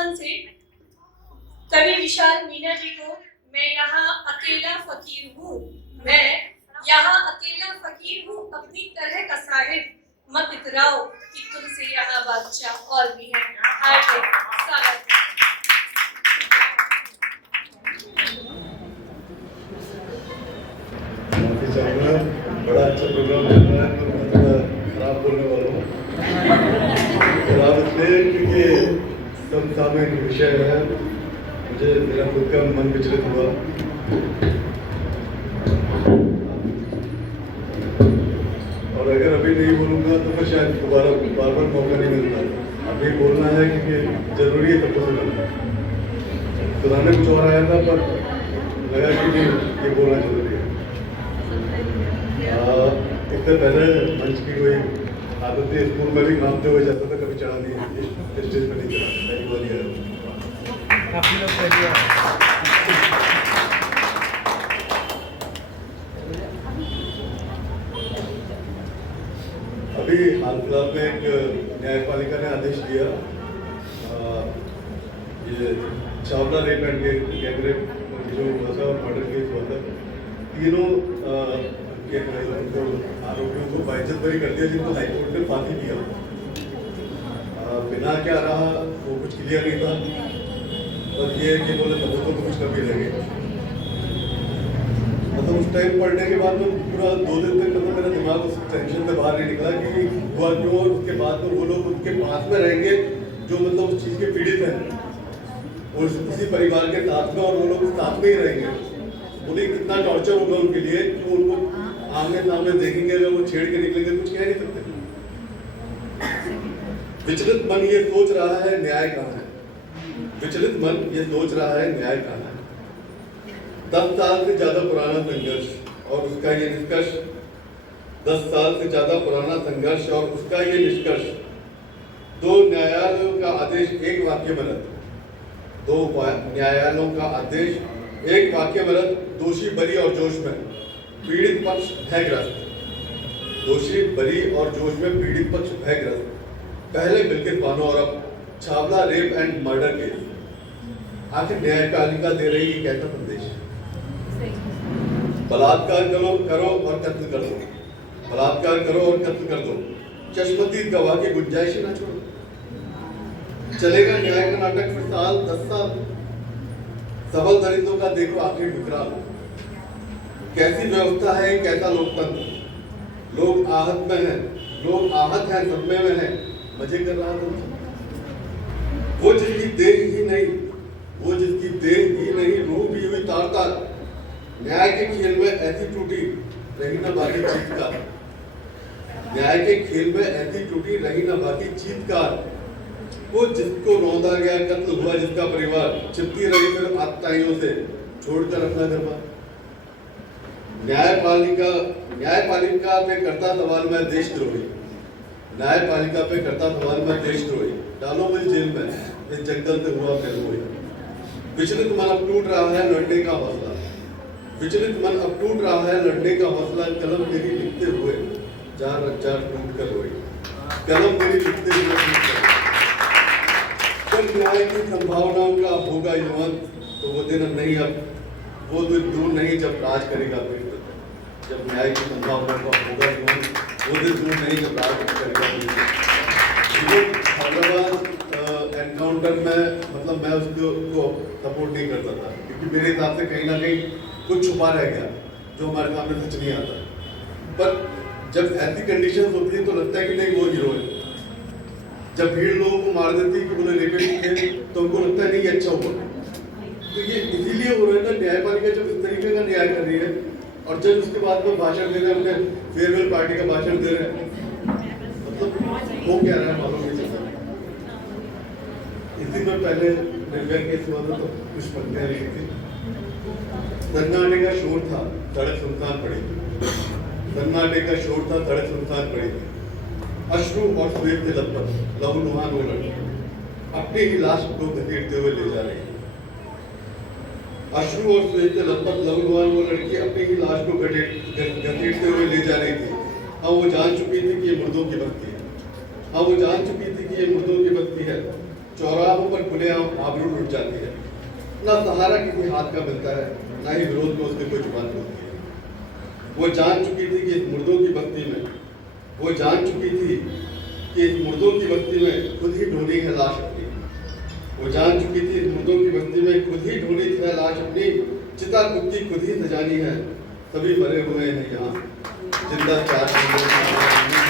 आसन से कवि विशाल मीना जी को मैं यहाँ अकेला फकीर हूँ, मैं यहाँ अकेला फकीर हूँ, अपनी तरह का साहिब मत इतराओ कि तुमसे यहाँ बादशाह और भी है। हार्दिक स्वागत। बड़ा अच्छा प्रोग्राम चल रहा है, तो मैं थोड़ा खराब बोलने वाला हूँ। खराब इसलिए क्योंकि समसामयिक विषय है, मुझे मेरा खुद का मन विचलित हुआ। और अगर अभी नहीं बोलूँगा तो फिर शायद दोबारा बार बार मौका नहीं मिलता। अभी बोलना है क्योंकि जरूरी है, तब तो सुना। सुनाने कुछ और आया था पर लगा कि नहीं, ये बोलना जरूरी है। इससे पहले मंच की कोई आदत थी, स्कूल में भी नामते हुए जाता था, कभी चढ़ा नहीं, स्टेज पर नहीं चढ़ा, पहली बार ही आया। अभी हाल फिलहाल में एक न्यायपालिका ने आदेश दिया, ये Chawla rape and gang rape जो हुआ था, मर्डर केस हुआ था, तीनों आरोपियों को बाइज्जत बरी कर दिया, जिनको हाईकोर्ट ने फांसी दिया। बिना क्या रहा वो कुछ क्लियर नहीं था, और ये कि बोले सबूतों को कुछ कभी लगे। मतलब उस टाइम पढ़ने के बाद में पूरा 2 दिन तक मतलब मेरा दिमाग उस टेंशन से बाहर नहीं निकला कि हुआ क्यों, और उसके बाद में वो लोग उनके पास में रहेंगे जो मतलब उस चीज़ के पीड़ित हैं, और उसी परिवार के साथ में, और वो लोग साथ में ही रहेंगे। उन्हें कितना टॉर्चर होगा उनके लिए कि उनको आमने सामने देखेंगे, जब वो छेड़ के निकलेंगे, कुछ कह नहीं सकते। विचलित मन ये सोच रहा है न्याय कहाँ है, विचलित मन ये सोच रहा है न्याय कहाँ है। 10 साल से ज्यादा पुराना संघर्ष और उसका ये निष्कर्ष, 10 साल से ज्यादा पुराना संघर्ष और उसका ये निष्कर्ष, 2 न्यायालयों का आदेश एक वाक्य में रद्द, 2 न्यायालयों का आदेश एक वाक्य में रद्द, दोषी बरी और जोश में, पीड़ित पक्ष भयग्रस्त, दोषी बरी और जोश में पीड़ित पक्ष भयग्रस्त। पहले बिल्किस बानो और अब Chhawla rape and murder case. आखिर न्यायपालिका दे रही है कैसा संदेश? बलात्कार करो और कत्ल कर दो, बलात्कार करो और कत्ल कर दो, चश्मदीद गवाह की गुंजाइश ना छोड़ो। चलेगा न्याय का नाटक फिर साल 10 साल। सबल दलितों का देखो आखिर विकराल, कैसी व्यवस्था है, कैसा लोकतंत्र। लोग आहत में हैं, लोग आहत हैं, सदमे में हैं, मजे कर रहा था। वो जिसकी देह ही नहीं, वो जिसकी देह ही नहीं, रूह भी हुई तार तार। न्याय के खेल में ऐसी टूटी रही ना बाकी चीतकार, न्याय के खेल में ऐसी टूटी रही ना बाकी चीतकार। वो जिसको रौंदा गया, कत्ल हुआ जिसका परिवार, चिपकी रही फिर आतताइयों से, छोड़कर अपना घर बार। न्यायपालिका पे करता सवाल मैं देशद्रोही, न्यायपालिका पे करता सवाल मैं देशद्रोही। डालो मुझे जेल में, इस जंगल से हुआ फिर कोई। विचलित मन अब टूट रहा है लड़ने का हौसला, विचलित मन अब टूट रहा है लड़ने का हौसला। कलम मेरी लिखते हुए जार टूट कर रोई, कलम मेरी लिखते हुए न्याय की संभावनाओं का होगा युवन, तो वो दिन नहीं, अब वो दिन दूर नहीं जब राज करेगा फिर। जब न्याय की संभावना का होगा युवन, वो दिन दूर नहीं जब राज करेगा। हैदराबाद एनकाउंटर में मतलब मैं उसको सपोर्ट नहीं करता था, क्योंकि मेरे हिसाब से कहीं ना कहीं कुछ छुपा रह गया जो हमारे सामने सच नहीं आता। पर जब ऐसी कंडीशन होती है तो लगता है कि नहीं वो हीरो है। जब भीड़ लोगों को मार देती है कि बोले रेपेड थे, तो उनको लगता है नहीं ये अच्छा हुआ। तो ये इसीलिए हो रहा है ना, न्यायपालिका जब इस तरीके का न्याय कर रही है, और जब उसके बाद में भाषण दे रहे हैं, अपने फेयरवेल पार्टी का भाषण दे रहे हैं, मतलब हो क्या रहा है मालूम नहीं चलता। इसी में पहले निर्भया केस हुआ था, तो कुछ पंक्तियां लिखी थी। सन्नाटे का शोर था, सड़क सुनसान पड़ी थी, सन्नाटे का शोर था, सड़क सुनसान पड़ी थी। अश्रु और स्वेद से लथपथ लहूलुहान वो लड़की अपनी ही लाश को घसीटते हुए ले जा रही थी। अश्रु और स्वेद से लथपथ लहूलुहान वो लड़की अपनी ही लाश को घसीटते हुए ले जा रही थी। अब वो जान चुकी थी कि ये मुर्दों की बस्ती है, अब वो जान चुकी थी कि ये मुर्दों की बस्ती है। चौराहों पर खुलेआम आबरू लुट जाती है। ना सहारा किसी हाथ का मिलता है, ना ही विरोध को उससे कोई जुबान मिलती है। वो जान चुकी थी कि इस मुर्दों की बस्ती में, वो जान चुकी थी कि इस मुर्दों की बस्ती में खुद ही ढूंढी है लाश अपनी। वो जान चुकी थी इस मुर्दों की बस्ती में खुद ही ढूंढी है लाश अपनी। चिता कुत्ती खुद ही सजानी है, सभी मरे हुए हैं यहाँ, जिंदा चार